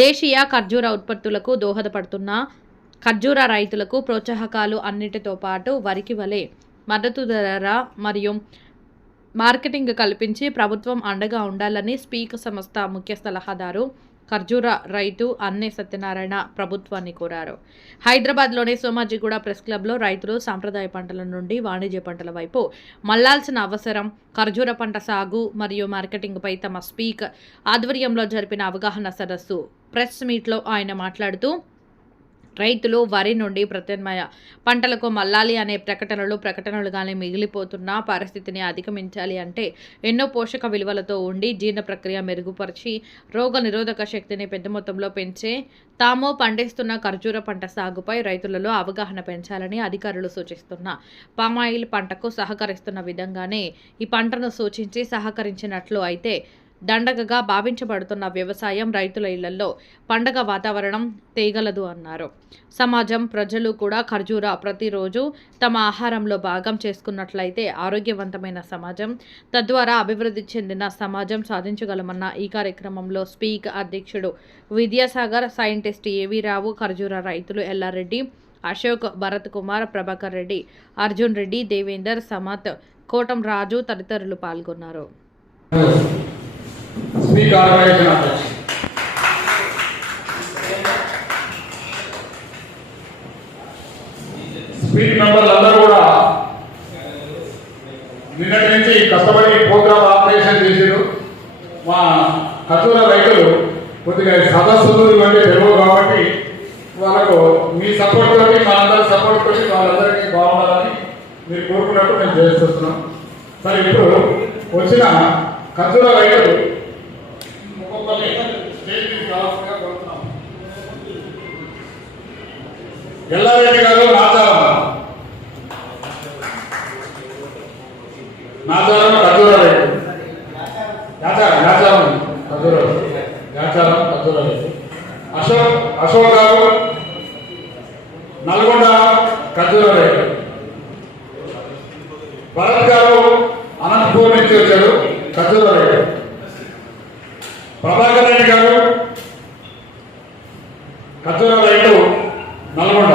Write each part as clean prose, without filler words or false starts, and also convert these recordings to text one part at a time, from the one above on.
దేశీయ ఖర్జూర ఉత్పత్తులకు దోహదపడుతున్న ఖర్జూర రైతులకు ప్రోత్సాహకాలు అన్నిటితో పాటు వరికి వలె మద్దతు ధర మరియు మార్కెటింగ్ కల్పించి ప్రభుత్వం అండగా ఉండాలని స్పీక్ సంస్థ ముఖ్య సలహాదారు ఖర్జూర రైతు అన్నే సత్యనారాయణ ప్రభుత్వాన్ని కోరారు. హైదరాబాద్లోని సోమాజిగూడ ప్రెస్ క్లబ్లో రైతులు సాంప్రదాయ పంటల నుండి వాణిజ్య పంటల వైపు మళ్లాల్సిన అవసరం, ఖర్జూర పంట సాగు మరియు మార్కెటింగ్పై తమ స్పీక్ ఆధ్వర్యంలో జరిపిన అవగాహన సదస్సు ప్రెస్ మీట్లో ఆయన మాట్లాడుతూ రైతులు వరి నుండి ప్రత్యామ్నాయ పంటలకు మళ్లాలి అనే ప్రకటనలుగానే మిగిలిపోతున్న పరిస్థితిని అధిగమించాలి అంటే ఎన్నో పోషక విలువలతో ఉండి జీర్ణ ప్రక్రియ మెరుగుపరిచి రోగ నిరోధక శక్తిని పెద్ద మొత్తంలో పెంచే తాము పండిస్తున్న ఖర్జూర పంట సాగుపై రైతులలో అవగాహన పెంచాలని అధికారులు సూచిస్తున్న పామాయిల్ పంటకు సహకరిస్తున్న విధంగానే ఈ పంటను సూచించి సహకరించినట్లు అయితే దండగగా భావించబడుతున్న వ్యవసాయం రైతుల ఇళ్లలో పండగ వాతావరణం తేగలదు అన్నారు. సమాజం, ప్రజలు కూడా ఖర్జూర ప్రతిరోజు తమ ఆహారంలో భాగం చేసుకున్నట్లయితే ఆరోగ్యవంతమైన సమాజం, తద్వారా అభివృద్ధి చెందిన సమాజం సాధించగలమన్న ఈ కార్యక్రమంలో స్పీక్ అధ్యక్షుడు విద్యాసాగర్, సైంటిస్ట్ ఏవి రావు, ఖర్జూర రైతులు ఎల్లారెడ్డి, అశోక్, భరత్ కుమార్, ప్రభాకర్ రెడ్డి, అర్జున్ రెడ్డి, దేవేందర్, సమత్, కోటం రాజు తదితరులు పాల్గొన్నారు. స్పీక్ ఆర్గనైజేషన్ అధ్యక్షుడు స్పీక్ మెంబర్లు అందరూ కూడా నిన్నటి నుంచి కష్టపడి ప్రోగ్రామ్ ఆపరేషన్ చేశారు. మా ఖర్జూర రైతులు కొద్దిగా సదస్సులు ఇవన్నీ తెలియవు కాబట్టి వాళ్ళకు మీ సపోర్ట్ తోటి మనందరి సపోర్ట్ తోటి వాళ్ళందరికీ బాగుండాలని మీరు కోరుకున్నట్టు మేము చేస్తున్నాం. సరే, ఇప్పుడు వచ్చిన ఖర్జూర రైతులు ఎల్లారెడ్డి గారు నాచారం ఖర్జూర రైతు, యాచారం ఖర్జూర రైతు, అశోక్ గారు నల్గొండ ఖర్జూర రైతు, భరత్ గారు అనంతపూర్ నుంచి వచ్చారు ఖర్జూర రైతు, ప్రభాకర్ రెడ్డి గారు ఖర్జూర రైతు నల్గొండ,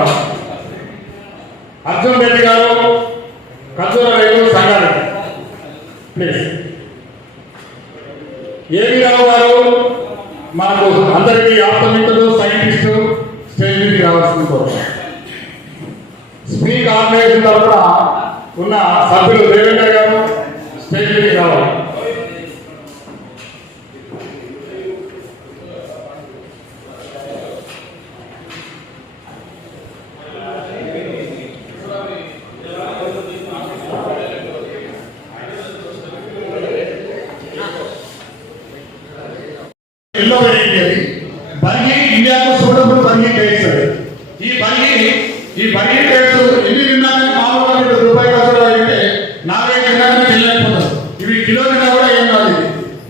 అర్జున్ రెడ్డి గారు ఖర్జూర రైతు సంగారెడ్డి. ప్లీజ్. ఏవి రావు గారు మనకు అందరికీ ఆప్తమిత్రులు, సైంటిస్టు స్టేజ్ మీదకి రావాల్సింది కోరుతాం. స్పీక్ ఆర్గనైజేషన్ తరఫున ఉన్న సభ్యులు దేవేందర్ గారు స్టేజ్ మీదకి రావాలి. ఎల్లో వెరైటీ అది బర్గీ ఇండియాకు సూటబుల్ బర్గీ టైప్స్ అది. ఈ బర్గీ టైప్స్ ఎన్ని తిన్నారని మామూలుగా మీరు రూపాయి ఖర్చు అయితే 4-5 తిన్నారని తెలియకపోతారు. ఇవి కిలో తిన్నా కూడా ఏం కాదు.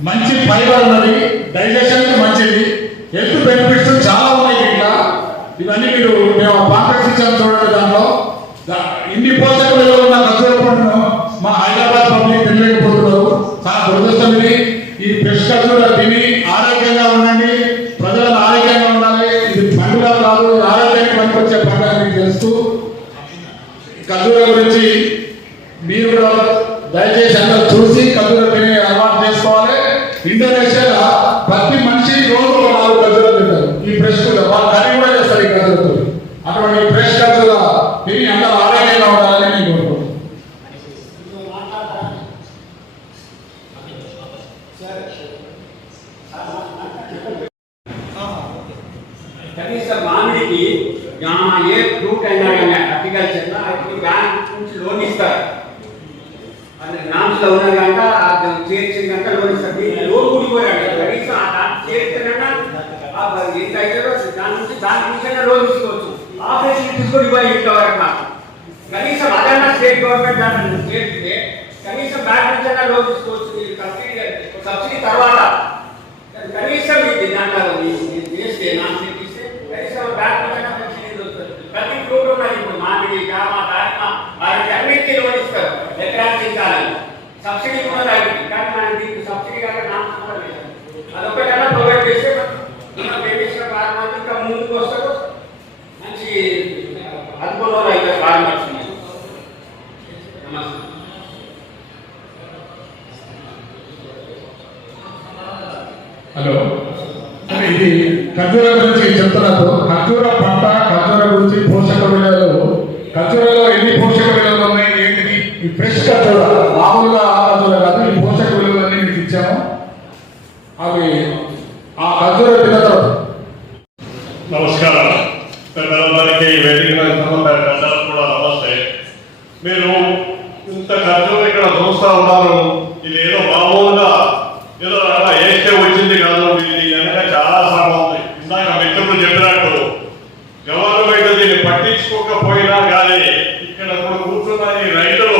మంచి ఫైబర్ ఉన్నది, డైజెషన్ మంచిది, హెల్త్ బెనిఫిట్స్ చాలా ఉన్నాయి. ఇట్లా ఇవన్నీ మీరు మేము కాంట్రాక్ట్స్ ఇచ్చాము చూడండి. దాంట్లో ఇన్ని పోషక విలువలు ఉన్న ఖర్జూర పండును మా హైదరాబాద్ పబ్లిక్ తెలియకపోతున్నారు. చాలా దురదృష్టం ఇది. ఈ ఫ్రెష్ ఖర్జూర తిని ఆరోగ్యంగా ఉండండి, ప్రజలను ఆరోగ్యంగా ఉండాలి. ఇది పండుగ కాదు, ఆరోగ్యానికి పనికొచ్చే పండుగ మీకు తెలుస్తూ ఖర్జూర గురించి మీరు కూడా దయచేసి అందరూ చూసి ఖర్జూర తిని అలవాటు చేసుకోవాలి. ఇండోనేషియాలో ప్రతి మనిషి రోజు 4 ఖర్జూర తింటారు. ఈ ఫ్రెష్ వాళ్ళు కర్రీ కూడా చేస్తారు ఈ ఖర్జూరతో. అటువంటి ఫ్రెష్ ఖర్జూర తిని అందరూ ఆరోగ్యంగా ఉండాలని నేను కోరుకుంటున్నాను. కనీసం మామిడికి ఏ ఫ్రూట్ అయినా కానీ అగ్రికల్చర్లో బ్యాంక్ నుంచి లోన్ ఇస్తారు. అది నామ్స్ లో ఉన్న కనుక చేర్చిన కనుక లోన్ ఇస్తారు. లోన్ కూడిపోయాడు కనీసం చేర్చినా ఎంత అవుతారో దాని నుంచి లోన్ తీసుకోవచ్చు. ఆపరేషన్ తీసుకొని ఇవ్వాలి ఇంట్లో వరకు. కనీసం అదన్నా స్టేట్ గవర్నమెంట్ దాన్ని చేర్చితే కనీసం బ్యాంక్ నుంచి లోన్ తీసుకోవచ్చు. సబ్సిడీ తర్వాత కనీసం దాంట్లో చేస్తే కనీసం బ్యాంక్ ప్రతి ఫ్రూట్ ఉన్నది. ఇప్పుడు మామిడి, జామ, దానిమ్మ వారికి అన్నింటినీ లోన్ ఇస్తారు. ఎకరానికి ఇవ్వాలి, సబ్సిడీ కూడా రాదు. కానీ మనం దీనికి సబ్సిడీ కాక నామ్స్ కూడా లేదు. అదొకటన్నా ప్రొవైడ్ చేస్తే హలో, ఇది ఖర్జూర గురించి చెప్తున్నప్పుడు ఖర్జూర పంట, ఖర్జూర గురించి పోషక విలువలు, ఖర్జూరలో ఎన్ని పోషక విలువలు ఉన్నాయి ఏంటిది? ఈ ఫ్రెష్ ఖర్జూర, మామూలుగా ఖర్జూర కాదు, ఈ పోషక విలువలన్నీ మీకు ఇచ్చాము. అవి ఆ ఖర్జూర తినతో. నమస్కారం పెద్దలందరికీ, వేదిక పెద్దలకు కూడా నమస్తే. మీరు ఇంత ఖర్జూర ఇక్కడ చూస్తూ ఉన్నారు. ఇది ఏదో మామూలుగా ఏదో అలా వేస్తే వచ్చింది కాదు, ఇది వెనక చాలా శ్రమ ఉంది. ఇందాక మిత్రులు చెప్పినట్టు గవర్నమెంట్ దీన్ని పట్టించుకోకపోయినా కానీ ఇక్కడ ఇప్పుడు కూర్చున్న ఈ రైతులు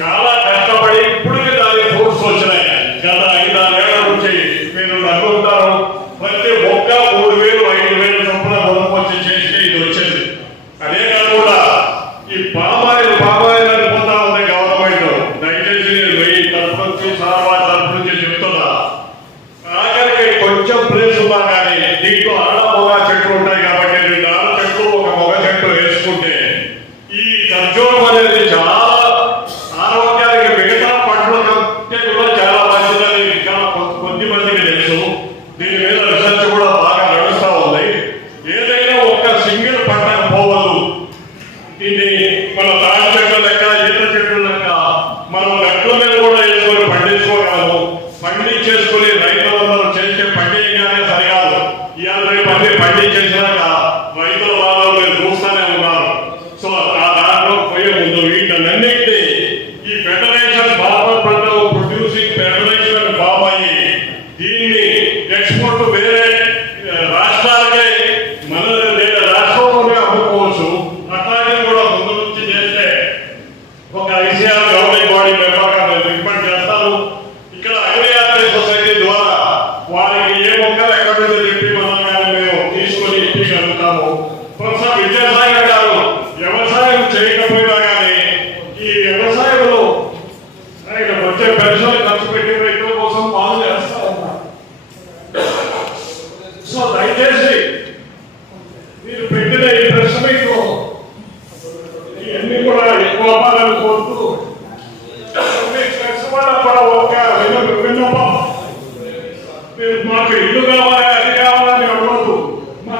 చాలా కష్టపడి ఇప్పటికీ దాని ఫ్రూట్స్ వచ్చినాయి. గత 5-6 ఏళ్ల నుంచి మీరు నమ్ముతారు, ప్రతి ఒక్క 3,000, 5,000 చొప్పున పొందుకొచ్చి చేస్తే ఇది వచ్చేది. అదే కాకుండా ఈ పామాయిల్ అని పోతా ఉంది గవర్నమెంట్. దయచేసి నేను వెయ్యి తరఫు నుంచి సార్వా తరఫు నుంచి చెప్తున్నా, ఆఖరికి కొంచెం ప్లేస్ ఉన్నా కానీ దీంట్లో ఆడ మొగ చెట్లు ఉంటాయి కాబట్టి 2 ఆడ చెట్లు, ఒక మొగ చెట్టు వేసుకుంటే ఈ ఖర్జూరం అనేది చాలా ఆరోగ్యానికి మిగతా పంటల కంటే కూడా చాలా మంచిదని చాలా కొద్ది మందికి తెలుసు. దీని మీద రీసెర్చ్ కూడా బాగా నడుస్తూ ఉంది. ఏదైనా ఒక సింగిల్ పంటకు పోవద్దు. దీన్ని మన తాటి చెట్ల లెక్క, ఈత చెట్ల లెక్క మనం గట్ల మీద కూడా వేసుకొని పండించుకోగలము. పండించేసుకుని రైతులందరూ చేస్తే పండించగానే సరికాదు. ఇవాళ రేపు అన్ని పండించేసినాక రైతుల బాధలు మీరు చూస్తూనే ఉన్నారు. సో ఆ దాంట్లో పోయే ముందు వీటన్నింటినీ ఈ federation farmer produce producing federation form అయ్యి దీన్ని ఎక్స్పోర్ట్ వేరే రాష్ట్రాలకే, మన రాష్ట్రంలోనే అమ్ముకోవచ్చు. అట్లాగే కూడా ముందు నుంచి చేస్తే ఒక ఐసీఆర్ గవర్నింగ్ బాడీ మెంబర్గా నేను రికమెండ్ చేస్తాను. ఇక్కడ అగ్రికల్చర్ సొసైటీ ద్వారా వారికి ఏ మొక్కలు ఎక్కడి నుంచి చెప్పి మనం కానీ మేము తీసుకొని ఇప్పగలుగుతాము. ప్రొఫెసర్ విద్యాసాగర్ గారు వ్యవసాయం చేయకపోయినా కానీ ఈ వ్యవసాయంలో ఆయన వచ్చే పెన్షన్ ఖర్చు పెట్టి రైతుల కోసం బాగు చేస్తా ఉన్నారు. సో దయచేసి మీరు పెట్టిన ఈ ప్రెస్ మీట్ లో ఇవన్నీ కూడా ఎక్కువ అవ్వాలని కోరుతూ కూడా ఒక విన్నపం, మీరు మాకు ఇల్లు కావాలి, అది కావాలని అవ్వదు. మా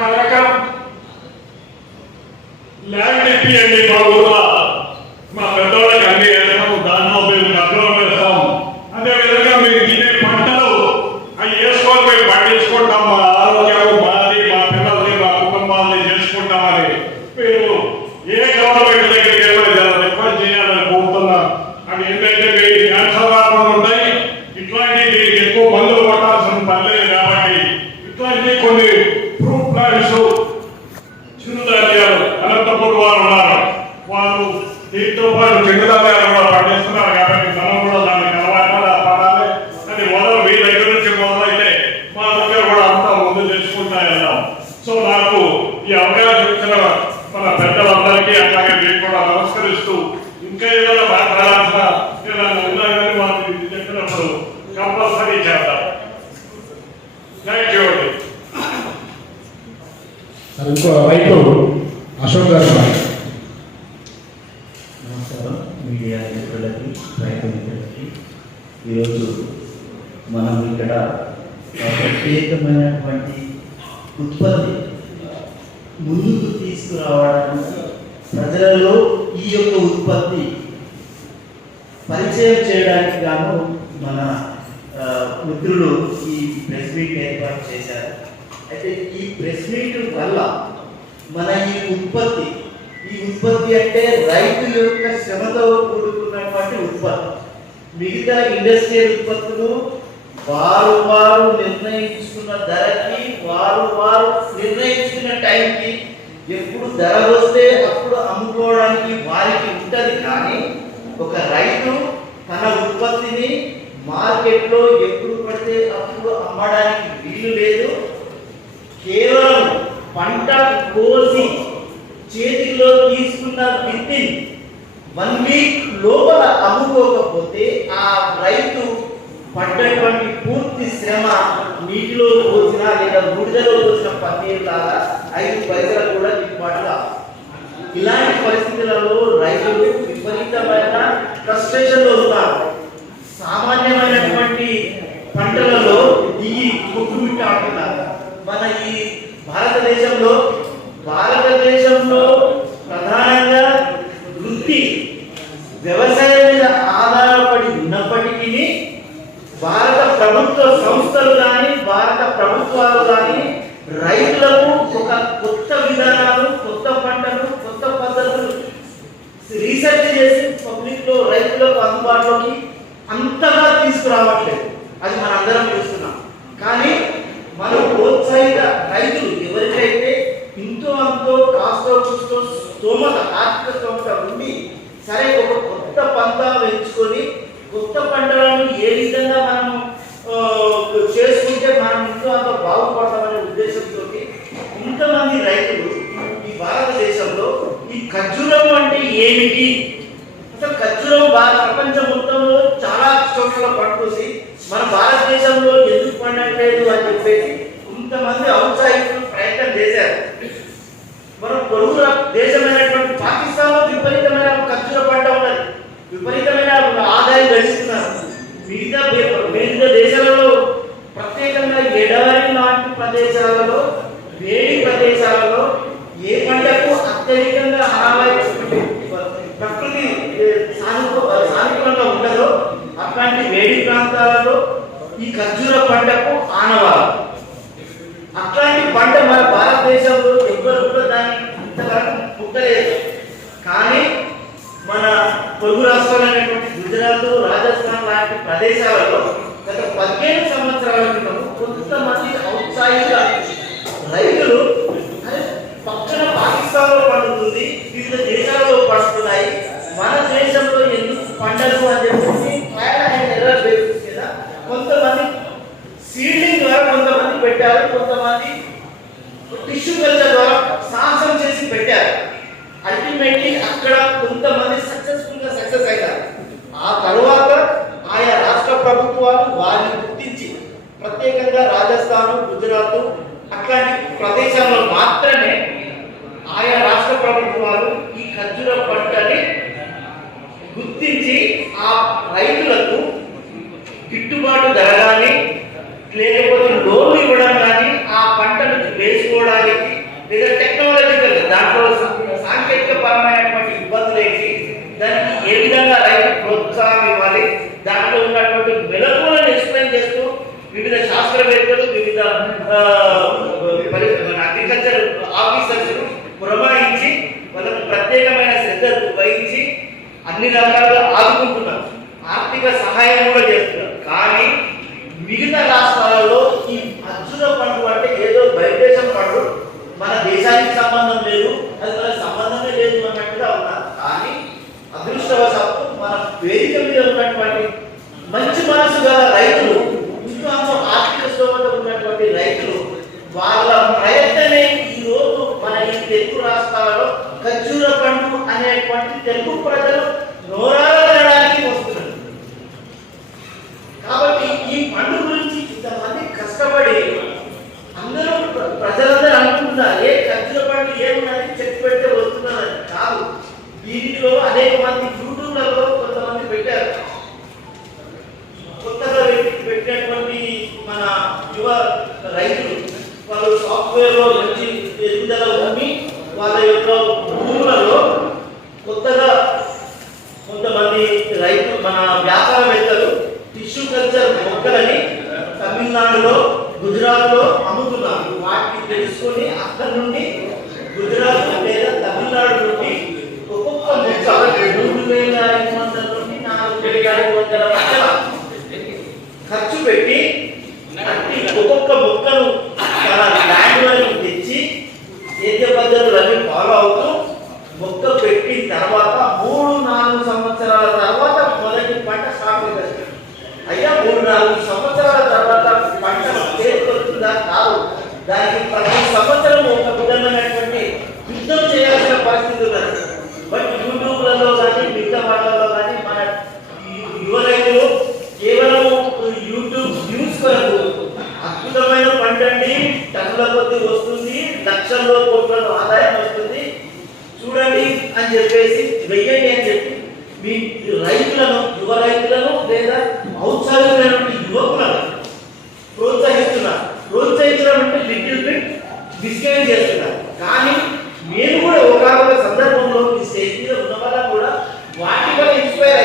కలెక్టర్ ల్యాండ్ ఇప్పియండి. మా ఊళ్ళో మా పెద్దవాళ్ళకి అన్ని వేస్తాము, దానిలో మేము ఖర్జూరం వేస్తాము. అదేవిధంగా మీరు తినే పంటలు అవి వేసుకొని మేము పండించుకుంటాం. మా ఆరోగ్యం మాది, మా పిల్లల్ని, మా కుటుంబాన్ని చేసుకుంటామని మీరు ఏ గవర్నమెంట్ దగ్గరికి రిక్వెస్ట్ చేయాలని కోరుతున్నా. అవి ఏంటంటే మీకు క్యాన్సర్ రాకుండా ఉంటాయి. ఇట్లాంటి దీనికి ఎక్కువ మందులు కొట్టాల్సిన పర్లేదు కాబట్టి ఇట్లాంటి కొన్ని ఫ్రూట్ ప్లాంట్స్, చిరుధాన్యాలు అనంతపూర్ వారు ఉన్నారు, వాళ్ళు దీంతో పాటు చిరుధాన్యాలు కూడా పండిస్తున్నారు కాబట్టి మనం కూడా దాన్ని కలవాలి అని మొదలు మీ దగ్గర నుంచి మొదలైతే మా దగ్గర కూడా అంతా ముందు తెలుసుకుంటాయన్నాం. సో నాకు ఈ అవకాశం ఇచ్చిన మన పెద్దలందరికీ అట్లాగే మీకు కూడా నమస్కరిస్తూ, ఇంకా ఏదైనా మాట్లాడాల్సిన ఏదైనా ఉన్నాయని మాకు చెప్పినప్పుడు కంపల్సరీ చేద్దాం. థ్యాంక్ యూ అండి. ఇంకో రైతు అశోక్ గారు. నమస్కారం మీడియా మిత్రులకి, రైతు మిత్రులకి. ఈరోజు మనం ఇక్కడ ప్రత్యేకమైనటువంటి ఉత్పత్తి ముందుకు తీసుకురావడానికి, ప్రజలలో ఈ యొక్క ఉత్పత్తి పరిచయం చేయడానికి గాను మన మిత్రులు ఈ ప్రెస్ మీట్ ఏర్పాటు చేశారు. అయితే ఈ ప్రెస్ మీట్ వల్ల మన ఈ ఉత్పత్తి అంటే రైతుల యొక్క శ్రమతో కూడుకున్నటువంటి ఉత్పత్తి. మిగతా ఇండస్ట్రియల్ ఉత్పత్తులు వారు నిర్ణయించుకున్న ధరకి, వారు నిర్ణయించుకున్న టైంకి ఎప్పుడు ధర వస్తే అప్పుడు అమ్ముకోవడానికి వారికి ఉంటుంది. కానీ ఒక రైతు తన ఉత్పత్తిని మార్కెట్లో ఎప్పుడు పడితే అప్పుడు అమ్మడానికి వీలు లేదు. కేవలం పంట కోసి చేతిలో తీసుకున్న వితిన్ 1 వీక్ లోపల అమ్ముకోకపోతే ఆ రైతు పడ్డటువంటి పూర్తి శ్రమ నీటిలో పోసిన లేదా బూడిదలో పోసిన పన్నీరు లాగా 5 పైసలు కూడా గిట్టుబాటు కాదు. ఇలాంటి పరిస్థితులలో రైతులు విపరీతమైన ఫ్రస్ట్రేషన్లో ఉన్నారు. సామాన్యమైనటువంటి పంటలలో వ్యవసాయం మీద ఆధారపడి ఉన్నప్పటికీ భారత ప్రభుత్వ సంస్థలు కానీ భారత ప్రభుత్వాలు కానీ రైతులకు ఒక కొత్త విధానాలు, కొత్త పంటలు, కొత్త పద్ధతులు రీసెర్చ్ చేసి పబ్లిక్ లో రైతులకు అందుబాటులోకి అంతగా తీసుకురావట్లేదు. అది మన అందరం చూస్తున్నాం. కానీ మనం ప్రోత్సాహిత రైతులు ఎవరికైతే ఇంతో అంతో కాస్తో చూస్తూ స్తోమత, ఆర్థిక స్తోమత ఉండి సరే ఒక కొత్త పంట ఎంచుకొని కొత్త పంటలను ఏ విధంగా మనం చేసుకుంటే మనం ఇంతో అంత బాగుపడతామనే ఉద్దేశంతో ఇంతమంది రైతులు ఈ భారతదేశంలో ఈ ఖర్జూరం అంటే ఏమిటి, అసలు ఖర్జూరం ప్రపంచం మొత్తంలో చాలా చోట్ల పండుతుంది, మన భారతదేశంలో ఎందుకు పండట్లేదు అని చెప్పేసి ఇంతమంది ఔత్సాహికులు ప్రయత్నం చేశారు. మనం పొరుగు దేశమైనటువంటి పాకిస్తాన్లో విపరీతమైన ఖర్జూర పంట ఉన్నది, విపరీతమైన ఆదాయం గడిస్తున్నారు. వివిధ దేశాలలో ప్రత్యేకంగా ఎడవరి లాంటి ప్రదేశాలలో, వేడి ప్రదేశాలలో ఏ పంటకు అత్యధికంగా ప్రకృతి సానుకూలంగా ఉండదో అట్లాంటి వేడి ప్రాంతాలలో ఈ ఖర్జూర పంటకు ఆనవాలు. అట్లాంటి పంట మన భారతదేశంలో ఎవ్వరు కూడా దాన్ని ఇంతవరకు పుట్టలేదు. కానీ మన పొరుగు రాష్ట్రాలైనటువంటి గుజరాత్, రాజస్థాన్ లాంటి ప్రదేశాలలో గత 15 సంవత్సరాల క్రితం కొంతమంది ఔత్సాహిక రైతులు పక్కన పాకిస్తాన్లో పండుతుంది, వివిధ దేశాలలో పండుతున్నాయి, మన దేశంలో ఎందుకు పండదు అని చెప్పేసి కొంతమంది సీడ్లింగ్ ద్వారా కొంతమంది పెట్టారు, కొంతమంది టిష్యూ కల్చర్ ద్వారా సాహసం చేసి పెట్టారు. అల్టిమేట్లీ అక్కడ కొంతమంది సక్సెస్ అయ్యారు. ఆ తర్వాత ఆయా రాష్ట్ర ప్రభుత్వాలు వారిని గుర్తించి ప్రత్యేకంగా రాజస్థాన్, గుజరాత్ అట్లాంటి ప్రదేశాల్లో మాత్రమే ఆయా రాష్ట్ర ప్రభుత్వాలు ఈ ఖర్జూర పంటని గుర్తించి ఆ రైతులకు గిట్టుబాటు ధర కానీ లేకపోతే లోన్లు ఇవ్వడం కానీ ఆ పంటను వేసుకోవడానికి లేదా టెక్నాలజికల్ దాంట్లో సాంకేతిక పరమైనటువంటి ఇబ్బందులు ఏంటి, దానికి ఏ విధంగా రైతు ప్రోత్సాహం ఇవ్వాలి, దాంట్లో ఉన్నటువంటి మెలకువలను ఎక్స్ప్లెయిన్ చేస్తూ వివిధ శాస్త్రవేత్తలు, వివిధ అగ్రికల్చర్ ఆఫీసర్స్ పురమాయించి వాళ్ళకు ప్రత్యేకమైన శ్రద్ధ వహించి అన్ని రకాలుగా ఆదుకుంటున్నారు, ఆర్థిక సహాయం కూడా చేస్తున్నారు. కానీ మిగతా రాష్ట్రాలలో ఈ ఖర్జూర పండు అంటే ఏదో బయటదేశం పండు, మన దేశానికి సంబంధం లేదు, అది మనకు సంబంధమే లేదు అన్నట్టుగా ఉన్నారు. కానీ అదృష్టవశాత్తు మన వేదిక మీద ఉన్నటువంటి మంచి మనసు గల రైతులు, ఇంకా ఆర్థిక స్తోమత ఉన్నటువంటి రైతులు వాళ్ళ ప్రయత్నమే ఈ రోజు మన ఈ తెలుగు రాష్ట్రాలలో ఖర్జూర పండు అనేటువంటి తెలుగు ప్రజలు నోరాడడానికి వస్తున్నారు. కాబట్టి ఈ పండు గురించి ఇంతమంది కష్టపడి అందరూ ప్రజలందరూ అనుకుంటున్నారు ఏ ఖర్జూర పండు ఏమున్నది చెప్పి పెడితే వస్తున్నదని కాదు. దీంట్లో అనేక మంది యూట్యూబ్లలో కొంతమంది పెట్టారు. కొత్తగా పెట్టినటువంటి మన యువ రైతులు వాళ్ళు సాఫ్ట్వేర్లో మంచి ఎదుగుదల ఉండి వాళ్ళ యొక్క భూములలో కొత్తగా కొంతమంది రైతులు మన వ్యాపారవేత్తలు టిష్యూ కల్చర్ మొక్కలని తమిళనాడులో, గుజరాత్లో అమ్ముతున్నారు. వాటిని తెలుసుకొని అక్కడి నుండి గుజరాత్ లేదా తమిళనాడు నుండి ఒక్కొక్క మొక్క 3,500 నుండి 4,500 మధ్య ఖర్చు పెట్టి ఒక్కొక్క మొక్కను తన ల్యాండ్ వరకు తెచ్చి సేద్య పద్ధతులన్నీ ఫాలో అవుతూ మొక్క పెట్టిన తర్వాత 3-4 సంవత్సరాల తర్వాత మొదటి పంట స్టార్ట్ అవుతుంది. అయ్యా 3-4 సంవత్సరాల తర్వాత పంట చేరుకొస్తుందా? కాదు. దానికి ప్రతి సంవత్సరం ఒక విధమైనటువంటి యుద్ధం చేయాల్సిన పరిస్థితి ఉన్నది. బట్ యూట్యూబ్లలో కానీ మిగతా వాటిల్లో కానీ మన యువ రైతులు కేవలం యూట్యూబ్ న్యూస్ కొరకు అద్భుతమైన పంట అండి, టన్నుల కొద్ది వస్తుంది, లక్షల్లో కోట్లలో ఆదాయం వస్తుంది చూడండి అని చెప్పేసి వెయ్యండి అని చెప్పి మీ రైతులను, యువ రైతులను లేదా ఔత్సాహికులైనటువంటి యువకులను ప్రోత్సహించడం అంటే లిటిల్ బిట్ డిస్కరేజ్ చేస్తున్నారు. కానీ నేను కూడా ఒక సందర్భంలో ఈ స్టేజ్ మీద ఉన్న వాళ్ళ కూడా వాటి వల్ల ఇన్స్పైర్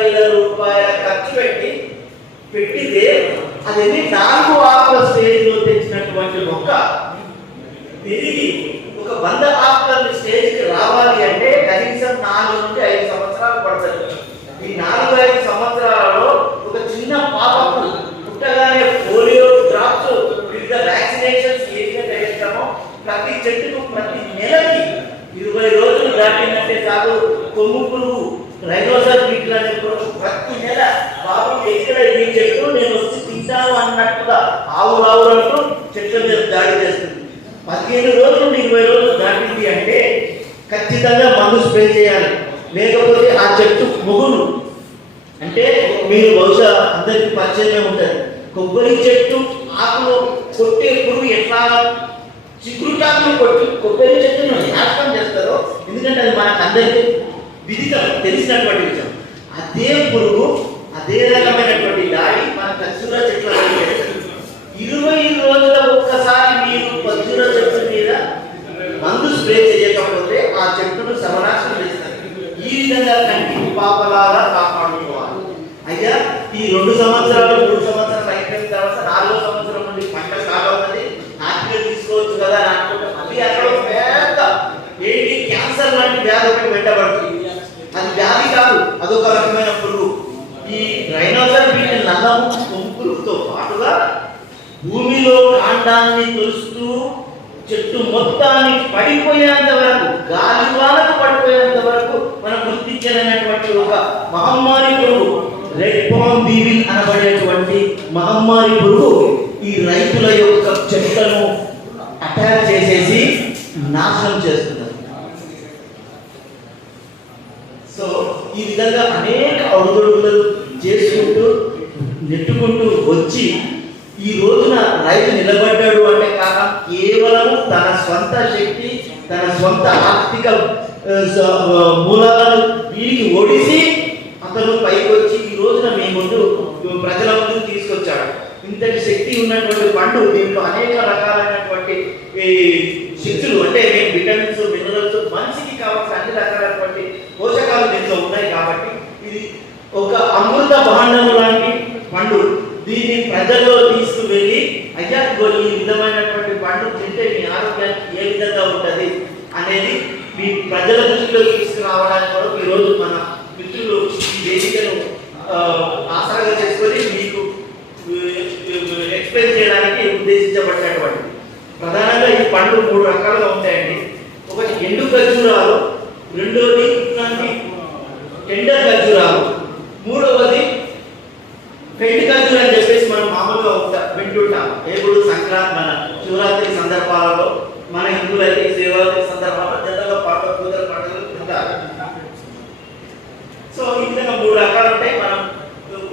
100,000 రూపాయల ఖర్చు పెట్టితే అది 4 ఆకుల స్టేజ్లో తెచ్చినటువంటి మొక్క తిరిగి ఒక 100 ఆకుల స్టేజ్కి రావాలి అంటే కనీసం 4 నుండి 5 సంవత్సరాలు పడుతుంది. ఈ 4-5 సంవత్సరాలలో ఒక చిన్న పాపకు పుట్టగానే పోలియో డ్రాప్స్ వివిధ వ్యాక్సినేషన్స్ ఏ విధంగా చేస్తామో ప్రతి చెట్టుకు ప్రతి నెలకి 20 రోజులు దాటిందంటే చాలు కొమ్ము పురుగు రైనోసర్ బీటిల్ అనే పురుగు ప్రతి నెల బాబు ఎక్కడ ఈ చెట్టు నేను వచ్చి తింటాను అన్నట్టుగా ఆవులావులంటూ చెట్ల మీద దాడి చేస్తుంది. 15 రోజులు 20 రోజులు దాటింది అంటే ఖచ్చితంగా మందు స్ప్రే చేయాలి. లేకపోతే ఆ చెట్టు మొగులు అంటే మీరు బహుశా అందరికి పరిచయమే ఉంటుంది. కొబ్బరి చెట్టు ఆకులు కొట్టే పురుగు ఎట్లా చిగురుటాకులు కొట్టి కొబ్బరి చెట్టును నాశనం చేస్తారో, ఎందుకంటే అది మనకు అందరికీ విదితం తెలిసినటువంటి విషయం. అదే పురుగు అదే రకమైనటువంటి దాడి మన ఖర్జూర చెట్ల 20 రోజుల ఒక్కసారి మీరు ఖర్జూర చెట్టు మీద మందు స్ప్రే చేయకపోతే ఆ చెట్టును సర్వనాశనం చేస్తారు. ఈ విధంగా కంటి పాపలాగా కాపాడుకోవాలి. అయ్యా ఈ 2 సంవత్సరాలు 3 సంవత్సరాలు అయిపోయిన తర్వాత 4వ సంవత్సరం నుండి పంట స్టార్ట్ అవుతుంది, నాటికలు తీసుకోవచ్చు కదా అని అనుకుంటే మళ్ళీ అక్కడ పెద్ద ఏంటి క్యాన్సర్ లాంటి వ్యాధి ఒకటి వెంటబడుతుంది. అది వ్యాధి కాదు, అదొక రకమైన పురుగు. ఈ రైనోసర్ బీటిల్ నల్లము కొమ్ము పురుగుతో పాటుగా భూమిలో కాండాన్ని తొలుస్తూ చెట్టు మొత్తాన్ని పడిపోయేంత వరకు, గాలివానకు పడిపోయేంత వరకు మనం గుర్తించలేనటువంటి ఒక మహమ్మారి పురుగు రెడ్ పామ్ బీవిల్ అనబడేటువంటి మహమ్మారి పురుగు ఈ రైతుల యొక్క చెట్లను అటాక్ చేసేసి నాశనం చేస్తున్నారు. సో ఈ విధంగా అనేక అడుగుడుగులు చేసుకుంటూ నెట్టుకుంటూ వచ్చి ఈ రోజున రైతు నిలబడ్డాడు అంటే కారణం కేవలం తన స్వంత శక్తి, తన స్వంత ఆర్థిక మూలాలను వీరికి ఓడిసి అతను పైకి వచ్చి ఈ రోజున మీ ముందు ప్రజల ముందు తీసుకొచ్చాడు. ఇంతటి శక్తి ఉన్నటువంటి పండు దీంట్లో అనేక రకాలైనటువంటి శక్తులు అంటే విటమిన్స్, మినరల్స్, మనిషికి కావాల్సిన అన్ని రకాలైనటువంటి పోషకాలు దీంట్లో ఉన్నాయి. కాబట్టి ఇది ఒక అమృత భాండము లాంటి పండు. దీన్ని ప్రజల్లో తీసుకువెళ్ళి అయ్యా ఈ విధమైనటువంటి పండు తింటే మీ ఆరోగ్యానికి ఏ విధంగా ఉంటుంది అనేది మీ ప్రజల దృష్టిలో తీసుకురావడానికి కూడా ఈరోజు మన మిత్రులు ఈ వేదికను ఆసరాగా చేసుకొని మీకు ఎక్స్ప్లెయిన్ చేయడానికి ఉద్దేశించబడినటువంటి ప్రధానంగా ఈ పండు 3 రకాలుగా ఉంటాయండి. ఒకటి ఎండు ఖర్జూరాలు, రెండోది టెండర్ ఖర్జూరాలు, మూడవది పెండు ఖర్జూర అని చెప్పేసి మనం మామూలుగా వింటుంటాం. ఎప్పుడు సంక్రాంతి మన శివరాత్రి సందర్భాలలో మన హిందువులైతే శివరాత్రి సందర్భాల్లో జనరల్గా పూజలు పండుగలు తింటారు. సో ఈ విధంగా 3 రకాలు ఉంటాయి. మనం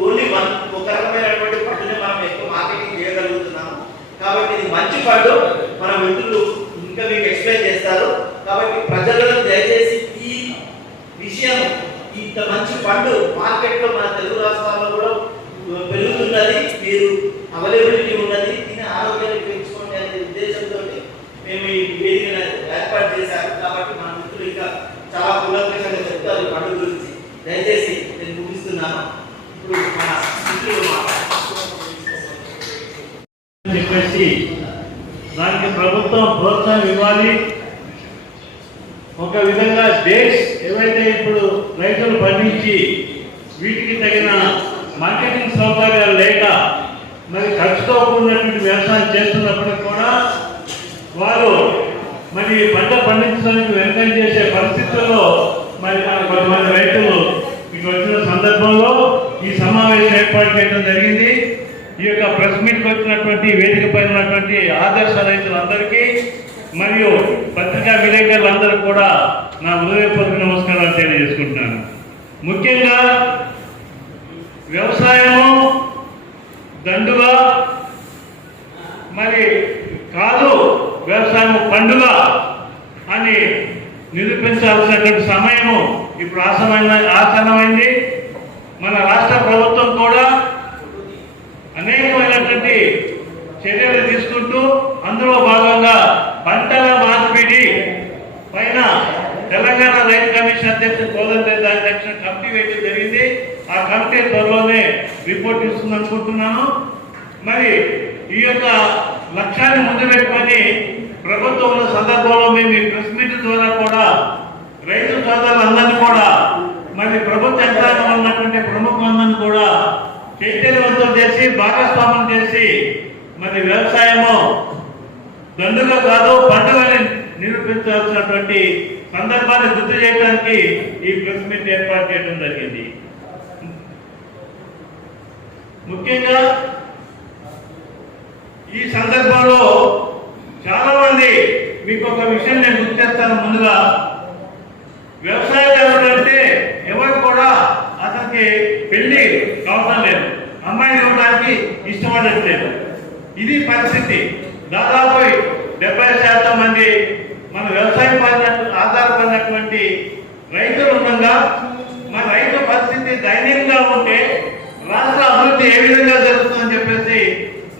ఓన్లీ ఒక రకమైనటువంటి పండుని మనం ఎక్కువ మార్కెటింగ్ చేయగలుగుతున్నాము. కాబట్టి ఇది మంచి పండు, మన మిత్రులు ఇంకా మీకు ఎక్స్ప్లెయిన్ చేస్తారు. కాబట్టి ప్రజలను దయచేసి ఈ విషయం, ఇంత మంచి పండు మార్కెట్లో మన తెలుగు రాష్ట్రాల్లో కూడా పెరుగుతున్నది, మీరు అవైలబిలిటీ ఉన్నది, దీని ఆరోగ్యాన్ని పెంచుకోండి అనే ఉద్దేశంతో మేము ఈ వేదికను ఏర్పాటు చేశాము. కాబట్టి మన మిత్రులు ఇంకా చాలా కూలంకషంగా చెప్తారు ఈ పండుగ గురించి. దయచేసి నేను ముగిస్తున్నాను. ఇప్పుడు మన మిత్రులు చెప్పేసి దానికి ప్రభుత్వం ప్రోత్సాహం ఇవ్వాలి. ఒక విధంగా డేట్స్ ఏవైతే ఇప్పుడు రైతులు పండించి వీటికి తగిన మార్కెటింగ్ సౌకర్యాలు లేక మరి ఖర్చుతో కూడినటువంటి వ్యవసాయం చేస్తున్నప్పటికీ కూడా వారు మరి పంట పండించడానికి వెనకం చేసే పరిస్థితుల్లో మరి కొంతమంది రైతులు ఇక్కడ వచ్చిన సందర్భంలో ఈ సమావేశం ఏర్పాటు చేయడం జరిగింది. ఈ యొక్క ప్రెస్ మీట్కి వచ్చినటువంటి వేదిక పైన ఉన్నటువంటి ఆదర్శ రైతులందరికీ మరియు పత్రికా విలేకరులందరూ కూడా నా హృదయపూర్వక నమస్కారాలు తెలియజేసుకుంటున్నాను. ముఖ్యంగా వ్యవసాయము దండుగా మరి కాదు, వ్యవసాయం పండుగ అని నిరూపించాల్సినటువంటి సమయము ఇప్పుడు ఆసన్నమైంది. మన రాష్ట్ర ప్రభుత్వం కూడా అనేకమైనటువంటి చర్యలు తీసుకుంటూ అందులో భాగంగా పంటల మార్పిడి పైన తెలంగాణ రైతు కమిషన్ అధ్యక్షుడు కోదండ రెడ్డి అధ్యక్షుడు కమిటీ వేయడం జరిగింది. ఆ కమిటీ త్వరలోనే రిపోర్ట్ ఇస్తుంది అనుకుంటున్నాను. మరి ఈ యొక్క లక్ష్యాన్ని ముందు పెట్టుకొని ప్రభుత్వం ఉన్న సందర్భంలో మేము ఈ ప్రెస్ మీట్ ద్వారా కూడా రైతు సోదరులందరినీ కూడా మరి ప్రభుత్వ యంత్రాంగంలో ఉన్నటువంటి ప్రముఖులందరినీ కూడా చైతన్యవంతం చేసి భాగస్వామ్యం చేసి మరి వ్యవసాయము దండుగా కాదు పండుగని నిరూపించాల్సినటువంటి సందర్భాన్ని గుర్తు చేయడానికి ఈ ప్రెస్ మీట్ ఏర్పాటు చేయడం జరిగింది. ముఖ్యంగా ఈ సందర్భంలో చాలా మంది మీకు ఒక విషయం నేను గుర్తు చేస్తాను. ముందుగా వ్యవసాయదారుడు అంటే ఎవరు కూడా అతనికి పెళ్లి కావడం లేదు, అమ్మాయిని ఇవ్వడానికి ఇష్టపడట్లేదు. ఇది పరిస్థితి. దాదాపు 70% మంది మన వ్యవసాయం పైన ఆధారపడినటువంటి రైతులు ఉండగా మన రైతు పరిస్థితి దయనీయంగా ఉంటే రాష్ట్ర అభివృద్ధి ఏ విధంగా జరుగుతుందని చెప్పేసి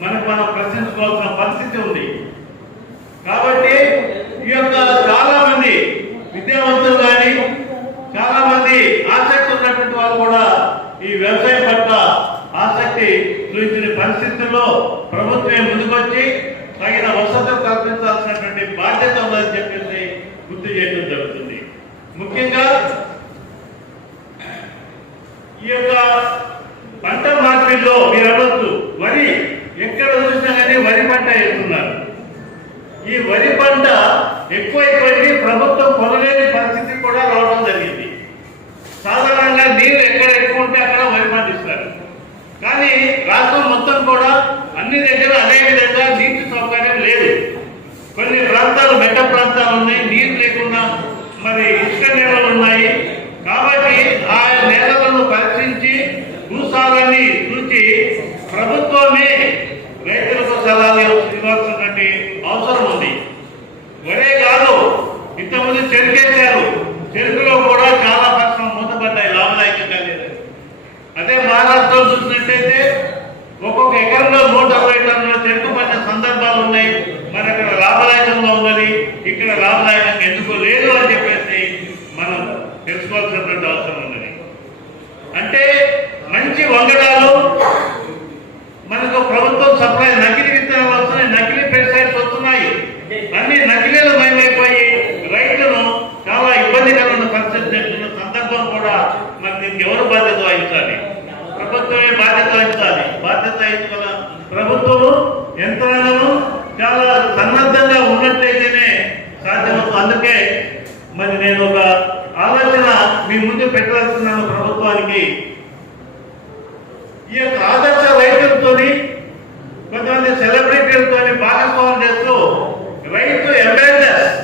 మనం ప్రశ్నించుకోవాల్సిన పరిస్థితి ఉంది. కాబట్టి ఈ యొక్క చాలా మంది విద్యావంతులు కానీ చాలా మంది ఆసక్తి ఉన్నటువంటి వాళ్ళు కూడా ఈ వ్యవసాయం పట్ల ఆసక్తి చూపించిన పరిస్థితుల్లో ప్రభుత్వం ముందుకొచ్చి తగిన వసతులు కల్పించాల్సినటువంటి బాధ్యత ఉందని చెప్పేసి గుర్తు చేయడం జరుగుతుంది. ముఖ్యంగా ఈ యొక్క పంట మార్పిడిలో మీరు అనొచ్చు, వరి ఎక్కడ చూసినా కానీ వరి పంట వేస్తున్నారు. ఈ వరి పంట ఎక్కువైపోయింది, ప్రభుత్వం కొనలేని పరిస్థితి కూడా రావడం జరిగింది. సాధారణంగా నీరు ఎక్కడ ఎక్కువ ఉంటే అక్కడ వరి పండిస్తారు. కానీ రాష్ట్రం మొత్తం కూడా అన్ని దగ్గర అదే విధంగా నీటి సౌకర్యం లేదు. కొన్ని ప్రాంతాలు మెట్ట ప్రాంతాలు ఉన్నాయి, నీరు లేకుండా మరి ఇసుక నేలలు ఉన్నాయి. కాబట్టి ఆ నేలలను పరీక్షించి భూసారాన్ని చూసి ప్రభుత్వమే రైతులకు సలహాలు ఇవ్వాల్సినటువంటి అవసరం ఉంది. వరే కాదు, ఇంతకుముందు చెరుకేశారు, చెరుకులో కూడా చాలా కష్టం మూతపడ్డాయి, లాభదాయకంగా లేదు. అదే మహారాష్ట్రలో చూసినట్టయితే ఒక్కొక్క ఎకరంలో 160 టన్నుల చెరుకు పడిన సందర్భాలు ఉన్నాయి. మరి అక్కడ లాభదాయకంగా ఉన్నది, ఇక్కడ లాభదాయకంగా ఎందుకు లేదు అని చెప్పేసి మనం తెలుసుకోవాల్సినటువంటి అవసరం ఉన్నది. అంటే మంచి వంగడాలు మనకు ప్రభుత్వం సప్లై, నకిలీ విత్తనాలు వస్తున్నాయి, నకిలీ పెస్టిసైడ్స్ వస్తున్నాయి. అన్ని నకిలీలు మయమైపోయి రైతులను చాలా ఇబ్బందికరమైన పరిస్థితి చెప్తున్న సందర్భం కూడా మరి దీనికి ఎవరు బాధ్యత వహించాలి? ప్రభుత్వమే బాధ్యత వహించాలి. బాధ్యత వహించాల ప్రభుత్వము యంత్రాంగము చాలా సన్నద్ధంగా ఉన్నట్లయితేనే సాధ్యమవుతుంది. అందుకే మరి నేను ఒక ఆలోచన మీ ముందు పెట్టాల్సినాను ప్రభుత్వానికి. ఈ యొక్క ఆదర్శ రైతులతో కొంతమంది సెలబ్రిటీలతో భాగస్వామ్యం చేస్తూ రైతు అంబాసిడర్స్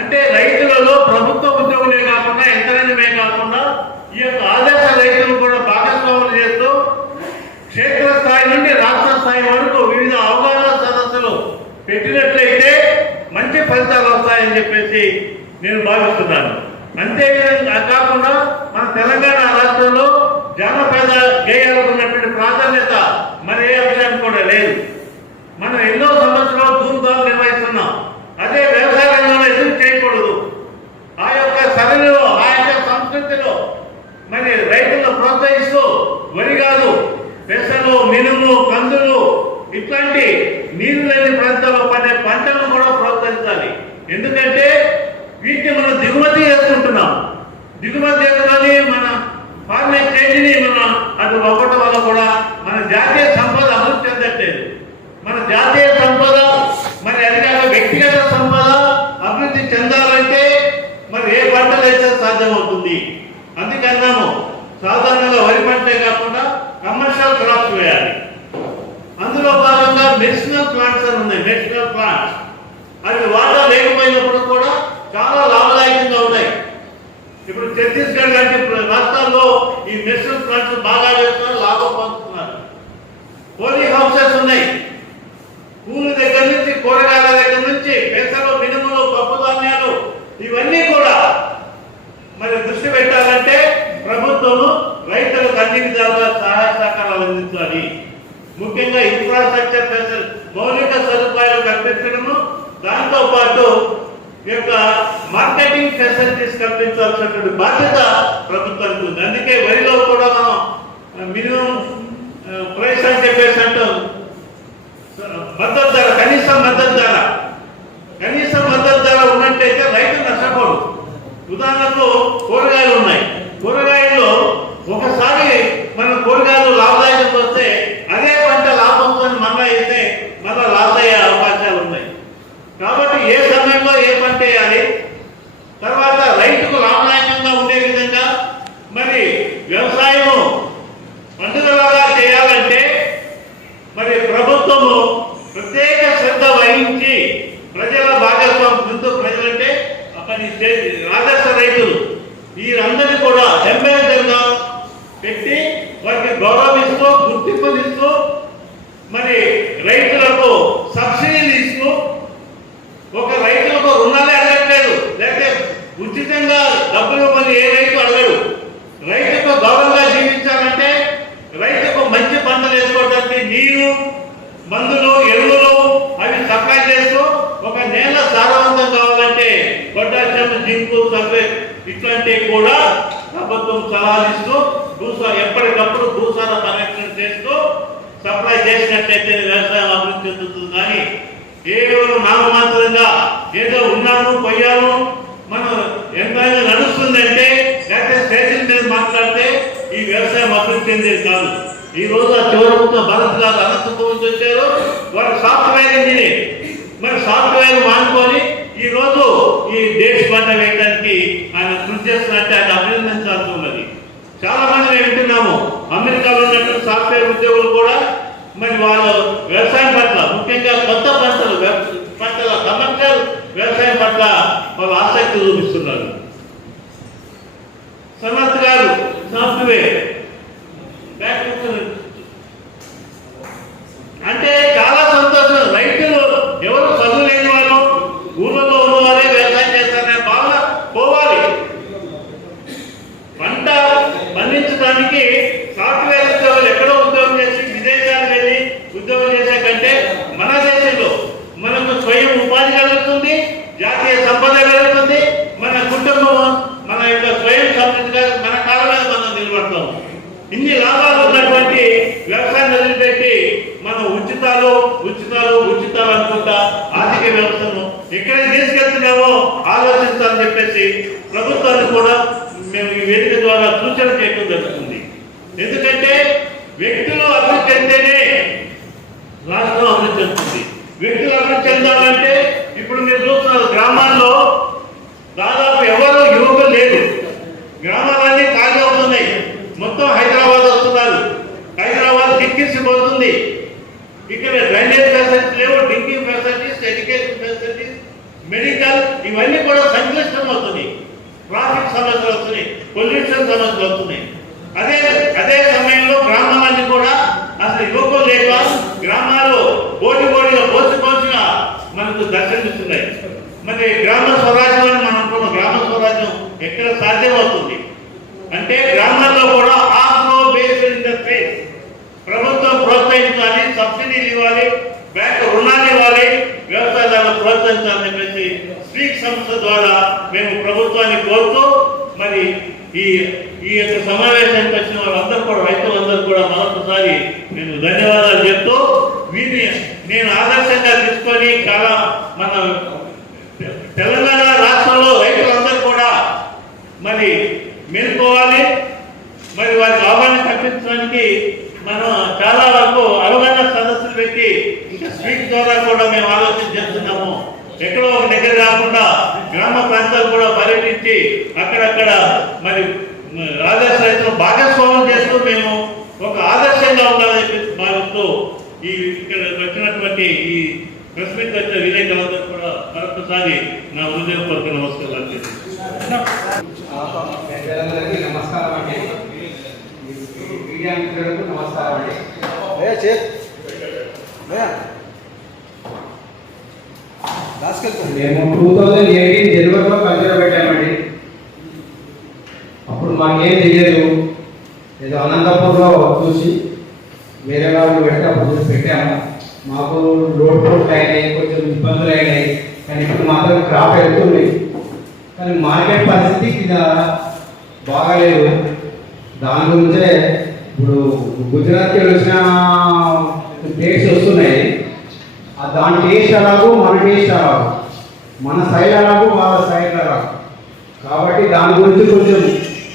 అంటే రైతులలో ప్రభుత్వ ఉద్యోగులే కాకుండా యంత్రాంగమే కాకుండా ఈ యొక్క ఆదర్శ రైతులు కూడా భాగస్వామ్యం చేస్తూ క్షేత్రస్థాయి నుండి రాష్ట్ర స్థాయి వరకు వివిధ అవగాహన సదస్సులు పెట్టినట్లయితే మంచి ఫలితాలు వస్తాయని చెప్పేసి నేను భావిస్తున్నాను. అంతేవిధంగా కాకుండా మన తెలంగాణ రాష్ట్రంలో జానపద గేయాలకు ఉన్నటువంటి ప్రాధాన్యత మరి ఏ అంశానికి కూడా లేదు. మనం ఎన్నో సంవత్సరాలు ధూమ్ధాం నిర్వహిస్తున్నాం. అదే వ్యవసాయ రంగంలో ఎదురు చేయకూడదు. ఆ యొక్క సరళిలో, ఆ యొక్క సంస్కృతిలో మరి రైతులను ప్రోత్సహిస్తూ వరి కాదు, పెసలు, మినుము, కందులు ఇట్లాంటి నీరు లేని ప్రాంతాల్లో పండే పంటలను కూడా ప్రోత్సహించాలి. ఎందుకంటే వీటిని మనం దిగుమతి చేసుకుంటున్నాం. దిగుమతి చేసుకొని మన ఫార్మ్ ఎక్స్చేంజ్ని మనం అటు అవ్వటం వల్ల కూడా మన జాతీయ సంపద అభివృద్ధి చెందట్లేదు. మన జాతీయ సంపద మరి అధికార వ్యక్తిగత సంపద అభివృద్ధి చెందాలంటే మరి ఏ పంటలు అయితే సాధ్యమవుతుంది. అందుకన్నాము సాధారణంగా వరి పంటే కాకుండా కమర్షియల్ క్రాప్స్ వేయాలి. అందులో భాగంగా మెడిసినల్ ప్లాంట్స్ అని ఉన్నాయి. మెడిసినల్ ప్లాంట్స్ అవి వాటర్ లేకపోయినప్పుడు కూడా చాలా లాభదాయకంగా ఉన్నాయి. ఇప్పుడు ఛత్తీస్గఢ్ లాంటి రాష్ట్రాల్లో ఈ మెడిసినల్ ప్లాంట్స్ బాగా చేస్తున్నారు, లాభం పొందుతున్నారు. పోలీ హౌసెస్ ఉన్నాయి. పూలు దగ్గర నుంచి, కూరగాయల దగ్గర నుంచి, పెసలు, మినుములు, పప్పు ధాన్యాలు ఇవన్నీ కూడా మరి దృష్టి పెట్టాలంటే ప్రభుత్వము రైతులకు అన్ని విధాలుగా సహాయ సహకారాలు అందించాలి. ముఖ్యంగా ఇన్ఫ్రాస్ట్రక్చర్ మౌలిక సదుపాయాలు కల్పించడము, దాంతో పాటు ఈ యొక్క మార్కెటింగ్ ఫెసిలిటీస్ కల్పించాల్సినటువంటి బాధ్యత ప్రభుత్వానికి ఉంది. అందుకే వరిలో కూడా పెట్టి వారికి గౌరవిస్తూ గుర్తింపునిస్తూ మరి రైతులకు సబ్సిడీలు ఇస్తూ ఒక రైతులకు రుణాలే అడగట్లేదు, లేకపోతే ఉచితంగా డబ్బులు మరి ఏ రైతు అడగడు. రైతుకు గౌరవంగా జీవించాలంటే రైతుకు మంచి పంటలు వేసుకోవడానికి నీరు, మందులు, ఎరువులు అవి సప్లై చేస్తూ ఒక నేల సారవంతం కావాలంటే పొటాషియం, జింకు, సల్ఫేట్ ఇట్లాంటివి కూడా ప్రభుత్వం సలహాలిస్తూ ఎప్పటికప్పుడు భూసార పర్యటన చేస్తూ సప్లై చేసినట్లయితే వ్యవసాయం అభివృద్ధి చెందుతుంది. కానీ కేవలం నామమాత్రంగా ఏదో ఉన్నాము పోయాము మనం ఎంతైనా నడుస్తుందంటే లేకపోతే స్టేషన్ మీద మాట్లాడితే ఈ వ్యవసాయం అభివృద్ధి చెందేది కాదు. ఈ రోజు ఆ చివరి భరత్ గారు అనంతపురం నుంచి వచ్చారు, వారు సాఫ్ట్వేర్ ఇంజనీర్. మరి సాఫ్ట్వేర్ మానుకొని ఈ రోజు ఈ దేశ పంట వేయడానికి ఆయన కృషి చేస్తున్నట్టే ఆయన అభినందించాల్సి ఉన్నది. చాలా మంది మేము వింటున్నాము, అమెరికాలో ఉన్నటువంటి సాఫ్ట్వేర్ ఉద్యోగులు కూడా మరి వాళ్ళు వ్యవసాయం పట్ల, ముఖ్యంగా కొత్త పంటల కమర్షియల్ వ్యవసాయం పట్ల వాళ్ళు ఆసక్తి చూపిస్తున్నారు. సమర్థ్ గారు సాఫ్ట్వేర్ అంటే చాలా సంతోషం. రైతులు ఎవరు చదువు లేని వాళ్ళు, ఊళ్ళలో ఉన్నవారే వ్యవసాయం చేస్తారనే భావన పోవాలి. పంట పండించడానికి సాఫ్ట్వేర్ ఉద్యోగులు ఎక్కడో ఉద్యోగం చేసి విదేశాలు వెళ్ళి ఉద్యోగం చేసే కంటే మన దేశంలో మనకు స్వయం ఉపాధి కలుగుతుంది, జాతీయ సంపద కలుగుతుంది, మన కుటుంబం మన యొక్క స్వయం సంపద మన కాళ్ళ మీద మనం నిలబడతాం. ఇన్ని లాభాలు ఉన్నటువంటి వ్యవసాయం వదిలిపెట్టి మనం ఉచితాలు అనుకుంటా ఆర్థిక వ్యవస్థను ఎక్కడికి తీసుకెళ్తున్నామో ఆలోచించాలని చెప్పేసి ప్రభుత్వాన్ని కూడా మేము ఈ వేదిక ద్వారా సూచన చేయడం జరుగుతుంది. ఎందుకంటే వ్యక్తులు అభివృద్ధి చెందితేనే రాష్ట్రం అభివృద్ధి చెందుతుంది. వ్యక్తులు అభివృద్ధి చెందాలంటే ఇప్పుడు మీరు చూస్తున్నారు, గ్రామాల్లో దాదాపు ఎవరు యువకులు లేదు, గ్రామాలన్నీ ఖాళీ అవుతున్నాయి. మొత్తం హైదరాబాద్ వస్తున్నారు, హైదరాబాద్ దిక్కిసిపోతుంది. ఇక్కడ డ్రైనేజ్ ఫెసిలిటీస్ లేవు, drinking facilities, education facilities, medical ఇవన్నీ కూడా సంక్లిష్టం అవుతుంది. ట్రాఫిక్ సమస్యలు వస్తున్నాయి, పొల్యూషన్ సమస్యలు వస్తున్నాయి. అదే సమయంలో గ్రామాలన్నీ కూడా అసలు యువకులు లేక గ్రామాలు పోటీగా పోసిగా మనకు దర్శనమిస్తున్నాయి. మరి గ్రామ స్వరాజ్యం అని మనం అనుకున్నాం. గ్రామ స్వరాజ్యం ఎక్కడ సాధ్యమవుతుంది అంటే గ్రామాల్లో కూడా ఆగ్రో బేస్డ్ ఇండస్ట్రీస్ ప్రభుత్వం ప్రోత్సహించాలి, సబ్సిడీలు ఇవ్వాలి, బ్యాంకు రుణాలు ఇవ్వాలి, వ్యవసాయాలను ప్రోత్సహించాలని చెప్పేసి స్పీక్ సంస్థ ద్వారా మేము ప్రభుత్వాన్ని కోరుతూ మరి ఈ యొక్క సమావేశానికి వచ్చిన వాళ్ళందరూ కూడా, రైతులందరూ కూడా మరొకసారి నేను ధన్యవాదాలు చెప్తూ వీటిని నేను ఆదర్శంగా తీసుకొని చాలా మన తెలంగాణ రాష్ట్రంలో రైతులందరూ కూడా మరి మేల్కోవాలి. మరి వారికి అవగాహన కల్పించడానికి మనం చాలా వరకు అవగాహన సదస్సులు పెట్టి ఇంకా స్పీక్ ద్వారా కూడా మేము ఆలోచన చేస్తున్నాము. ఎక్కడో ఒక దగ్గర కాకుండా గ్రామ ప్రాంతాలు కూడా పర్యటించి అక్కడక్కడ మరి ఆదర్శ రైతులు భాగస్వామ్యం చేస్తూ మేము ఒక ఆదర్శంగా ఉండాలని చెప్పి భావిస్తూ ఈ ఇక్కడ వచ్చినటువంటి ఈ ప్రెస్ మీట్ వచ్చిన విలేకరులందరూ కూడా మరొకసారి నా హృదయపూర్వక నమస్కారాలు నమస్కారం అండి. మీడియా మిత్రులకు నమస్కారం అండి. మేము 2018 జనవరిలో కల్చర్ పెట్టామండి. అప్పుడు మాకేం తెలియదు, ఏదో అనంతపూర్లో చూసి వేరే వాళ్ళు పెడితే అప్పుడు చూసి పెట్టాము. మాకు రోడ్లు అయినాయి, కొంచెం ఇబ్బందులు అయినాయి, కానీ ఇప్పుడు మాత్రం క్రాప్ వెళ్తుంది. కానీ మార్కెట్ పరిస్థితి బాగాలేదు. దాని గురించే ఇప్పుడు గుజరాత్కి వచ్చిన డేట్స్ వస్తున్నాయి. దాని టేస్ట్ అలాగూ మన టేస్ట్ అలాగూ, మన సైడ్ అలాగూ వాళ్ళ సైడ్ అలాగూ. కాబట్టి దాని గురించి కొంచెం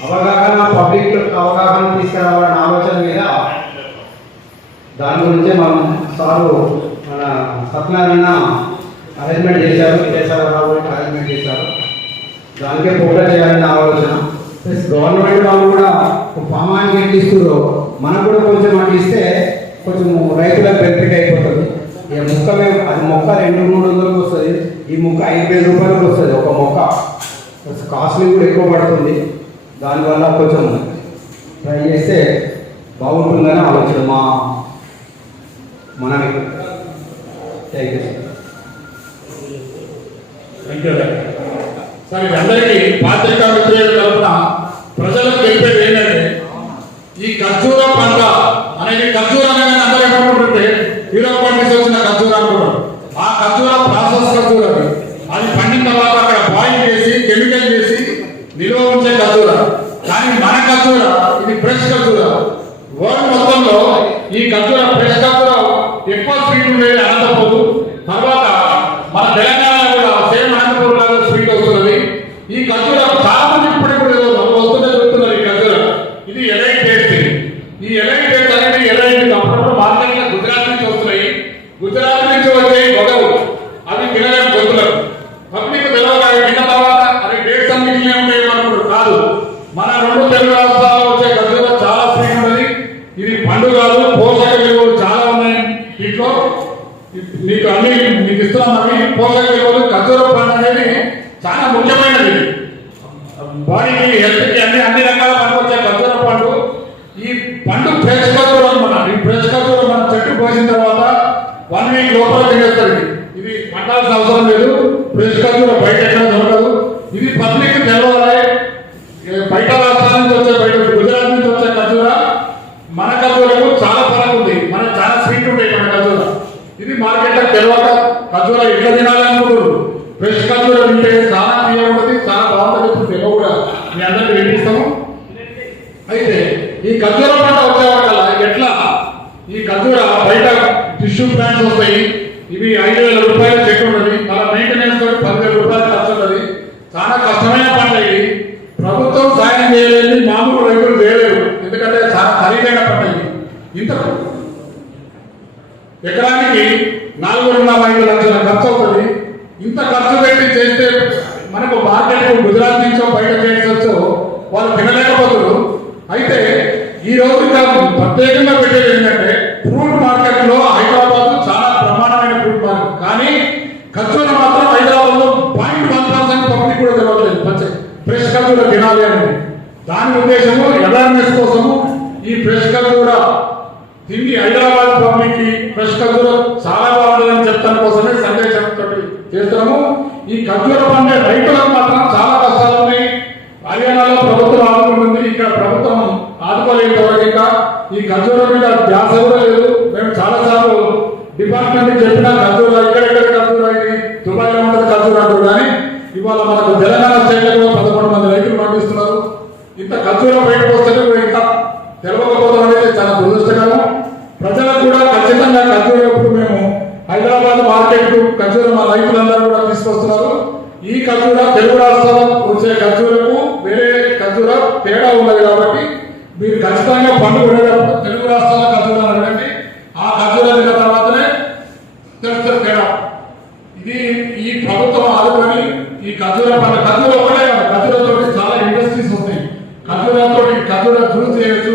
అవగాహన, పబ్లిక్ అవగాహన తీసుకురావాలనే ఆలోచన మీద దాని గురించే మనం సారు మన సత్యనారాయణ అరేంజ్మెంట్ చేశారు, విజయసాగరరావు అరేంజ్మెంట్ చేశారు. దానికే ఫోకస్ చేయాలనే ఆలోచన. ప్లస్ గవర్నమెంట్ వాళ్ళు కూడా ఫామ్ ఆయిల్ ఎట్లా ఇస్తున్నారు, మనకు కూడా కొంచెం అట్లా ఇస్తే కొంచెం రైతులకు బెనిఫిట్ అయిపోతుంది. ఈ మొక్క అది మొక్క 200-300 వస్తుంది, ఈ మొక్క 5,000 రూపాయలకు వస్తుంది ఒక మొక్క. కాస్ట్లీ కూడా ఎక్కువ పడుతుంది. దానివల్ల కొంచెం ట్రై చేస్తే బాగుంటుందని ఆలోచన మనకి. Thank you sir. Thank you sir. అందరికీ పాత్రికా మిత్రుల తరఫున ప్రజలకు తెలిపేది ఏంటంటే, ఈ ఖర్జూర పంట అనేది ఖర్జూర అనేది అందరూ ఏమనుకుంటుంటే హీరో పంట వచ్చిన ఖర్జూర అనుకుంటారు. ఆ ఖర్జూర ప్రాసెస్ ఖర్జూర అది పండిన తర్వాత అక్కడ బాయిల్ చేసి కెమికల్ చేసి నిల్వ ఉంచే ఖర్జూర. కానీ మన ఖర్జూర ఇది ఫ్రెష్ ఖర్జూర. వరల్డ్ మొత్తంలో ఈ ఖర్జూర ఫ్రెష్ ఖర్జూర ఎక్కువ స్వీట్ ఉండేది అనంతపూర్. తర్వాత మన తెలంగాణ కూడా సేమ్ అనంతపూర్ లాగా స్వీట్ వస్తున్నది. ఈ ఖర్జూర చాలా మంది ఇప్పటికి కూడా వస్తుంటే చెప్తున్నారు. ఈ ఖర్జూర ఇది ఎలైట్ టేస్ట్. ఈ ఎలైట్ టేస్ట్ అనేది ఎలైట్ అప్పుడప్పుడు మార్కెట్ లో గుజరాత్ నుంచి వస్తున్నాయి. గుజరాత్ నుంచి వచ్చే గొడవలు అవి తినలేని గొంతులకు పబ్లిక్ తెలవాలి. తిన్న తర్వాత అది డేట్స్ అన్నింటినీ ఉంటాయి అనుకుంటారు. కాదు, మన రెండు తెలుగు రాష్ట్రాల్లో వచ్చే ఖర్జూర చాలా స్వీట్ ఉన్నది. ఇది పండు కాదు, పోషక విలువలు చాలా ఉన్నాయి దీంట్లో. మీకు అన్ని మీకు ఇస్తున్నామని పోషక విలువలు. ఖర్జూర పండు అనేది చాలా ముఖ్యమైనది. బాడీకి హెల్త్కి అన్ని రకాల పనికి వచ్చే ఖర్జూర పండు. ఈ పండు ఫ్రెష్ ఖర్జూర అనమాట. ఈ ఫ్రెష్ ఖర్జూర మనం చెట్టు పోసిన తర్వాత 1 వీక్ లోపల తినేస్తుంది. ఇది పండాల్సిన అవసరం లేదు. ఫ్రెష్ ఖర్జూర బయట ఎక్కడ దొరకదు. ఇది పబ్లిక్ తెలవాలి. బయట రాష్ట్రాల నుంచి వచ్చే గుజరాత్ నుంచి వచ్చే ఖర్జూర మన ఖర్జూరకు చాలా ఫరక్ ఉంది. మనకు చాలా స్వీట్ ఉంటాయి మన ఖర్జూర. ఇది మార్కెట్ లో తెలియక ఖర్జూర ఇట్లా తినాలనుకుంటారు. ఫ్రెష్ ఖర్జూర తింటే చాలా తీయ ఉంటుంది, చాలా బాగుంటుంది. ఇప్పుడు తెలియ కూడా మీ అందరికీ వినిపిస్తాము. అయితే ఈ ఖర్జూర పంట వచ్చే వల్ల ఎట్లా ఈ ఖర్జూర బయట టిష్యూ ప్లాంట్స్ వస్తాయి. ఇవి 5,000 రూపాయల చెట్టు ఉన్నది. మన మెయింటెనెన్స్ తోటి 10,000 రూపాయలు ఖర్చు ఉంటుంది. చాలా కష్టమైన పంట ఇది. ప్రభుత్వం సాయం చేయలేదు, మామూలు రైతులు చేయలేరు. ఎందుకంటే చాలా ఖరీదైన పంట ఇది. ఇంత ఎకరానికి 4.5 లక్షల ఖర్చు అవుతుంది. ఇంత ఖర్చు పెట్టి చేస్తే మనకు మార్కెట్ గుజరాత్ నుంచో బయట చేయొచ్చో వాళ్ళు తినలేకపోతున్నారు. అయితే ఈ రోజు ప్రత్యేకంగా పెట్టేది ఏంటంటే, ఫ్రూట్ మార్కెట్ లో హైదరాబాద్ చాలా ప్రమాణమైన ఫ్రూట్ మార్కెట్. కానీ ఖర్జూర మాత్రం హైదరాబాద్ లో 0.1% పబ్లిక్ కూడా తెలియట్లేదు. ఫ్రెష్ ఖర్జూర తినాలి అని దాని ఉద్దేశము అవేర్నెస్ కోసము ఈ ఫ్రెష్ ఖర్జూర తిండి హైదరాబాద్ పబ్లిక్ కి ఫ్రెష్ ఖర్జూర చాలా బాగుంటుందని చెప్తాను కోసమే సందేశం చేస్తున్నాము. ఈ ఖర్జూర పండే రైతులకు మాత్రం చాలా కష్టాలు ఉన్నాయి. హర్యానాలో ప్రభుత్వం ఆదుకుంటుంది, ఇక్కడ ప్రభుత్వం ఆదుకోలేదు వరకు. ఇంకా ఈ ఖర్జూర మీద ధ్యాస కూడా లేదు. మేము చాలా సార్లు డిపార్ట్మెంట్ చెప్పినా ఖర్జూర ఇక్కడెక్కడ ఖర్జూర ఇది దుబాయ్లో ఉంటుంది ఖర్జూర అంటారు. కానీ ఇవాళ మనకు తెలంగాణ స్టేట్ లో 11 మంది రైతులు పండిస్తున్నారు. ఇంత ఖర్జూర బయటకు వస్తే ఇంకా తెలవకపోవడం అనేది చాలా దురదృష్టకరం. ప్రజలకు కూడా ఖచ్చితంగా ఖర్జూర ఇప్పుడు మేము హైదరాబాద్ మార్కెట్ ఖర్జూర మా రైతులందరూ కూడా తీసుకొస్తున్నారు. ఈ ఖర్జూర తెలుగు రాష్ట్రాల్లో వచ్చే ఖర్జూరకు వేరే ఖర్జూర తేడా ఉన్నది. కాబట్టి మీరు ఖచ్చితంగా పండు కొనేటప్పుడు తెలుగు రాష్ట్రాల ఖర్జూర అడగండి. ఆ ఖర్జూర తిన్న తర్వాతనే తెలుస్తుంది తేడా. ఇది ఈ ప్రభుత్వం ఆదుకొని ఈ ఖర్జూర పంట ఖర్జూర ఒకటే కాదు, ఖర్జూరతో చాలా ఇండస్ట్రీస్ వస్తాయి. ఖర్జూరతో ఖర్జూర జ్యూస్ చేయొచ్చు.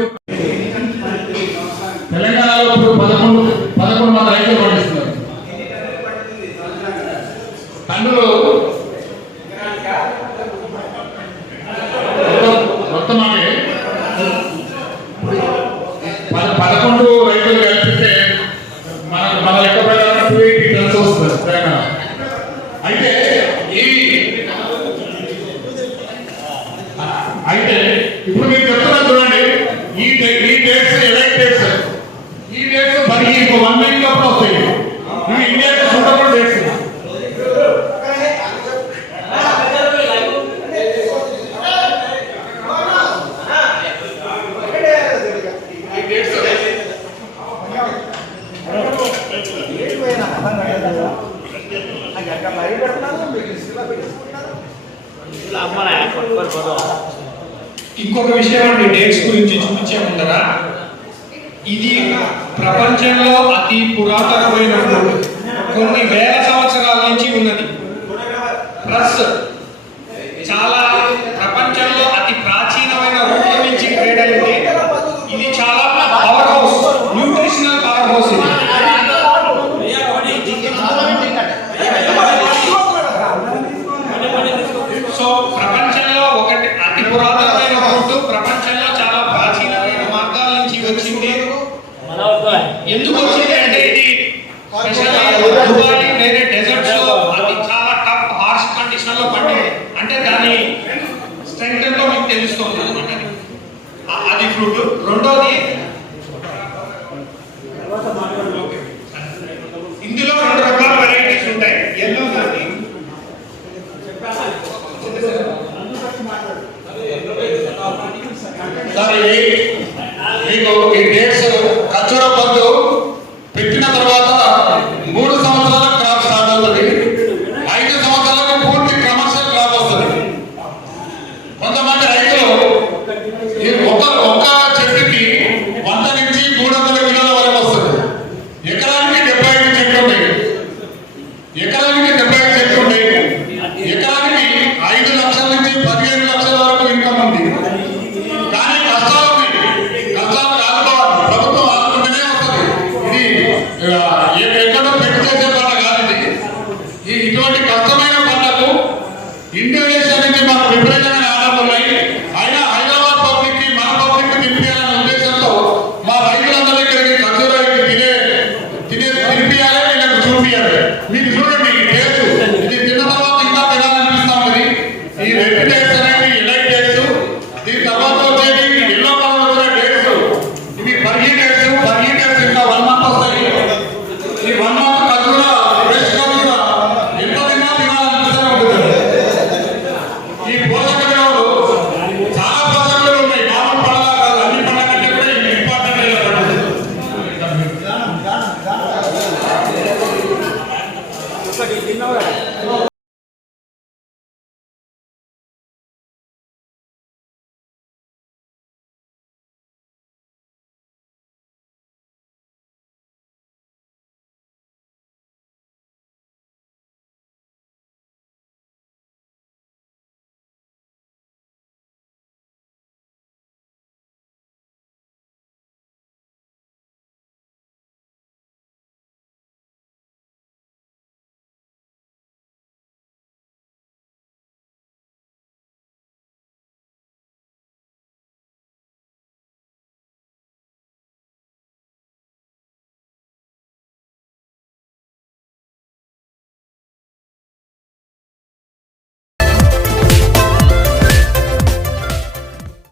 తెలంగాణలో ఇప్పుడు 11 మంది రైతులు పండిస్తున్నారు. అందులో మొత్తం అంటే 11 రైతులు కలిపితే మన లెక్క ప్రకారం 280 టన్స్ వస్తుంది తెలంగాణ. అయితే ఇప్పుడు మీరు చెప్తున్నా చూడండి, ఈ డేట్స్ ఎలైట్ డేట్స్, ఈ డేట్స్ మరి ఇంకో 1 వీక్ లోపల వస్తాయి. ఇవి ఇండియాకి సూటబుల్ డేట్స్. ఇంకొక విషయం అండి, డేట్స్ గురించి చూపించే ముందర, ఇది ప్రపంచంలో అతి పురాతనమైన ఫ్రూట్. కొన్ని వేల సంవత్సరాల నుంచి ఉన్నది. ప్లస్ చాలా ప్రపంచంలో అతి ప్రాచీనమైన రూట్ల నుంచి ట్రేడ్ అయింది. ఇది చాలా power house, nutritional power house. ఇది సో ప్రపంచంలో ఒకటి అతి పురాతనమైన ఫ్రూట్, ప్రపంచంలో చాలా ప్రాచీనమైన ఎందుకు వచ్చింది అంటే ఇది స్పెషల్లీ దుబాయ్ వేరే డెజర్ట్స్ లో అది చాలా టఫ్ హార్ష్ కండిషన్ లో పండే అంటే దాని స్ట్రెంగ్త్ ఎంతో మీకు తెలుస్తుంది అనమాట. అది ఫ్రూట్. రెండోది ఇందులో 2 రకాల వెరైటీస్ ఉంటాయి. ఎల్లో కానీ మీకు ఈ డేట్స్ ఖర్జూర పండు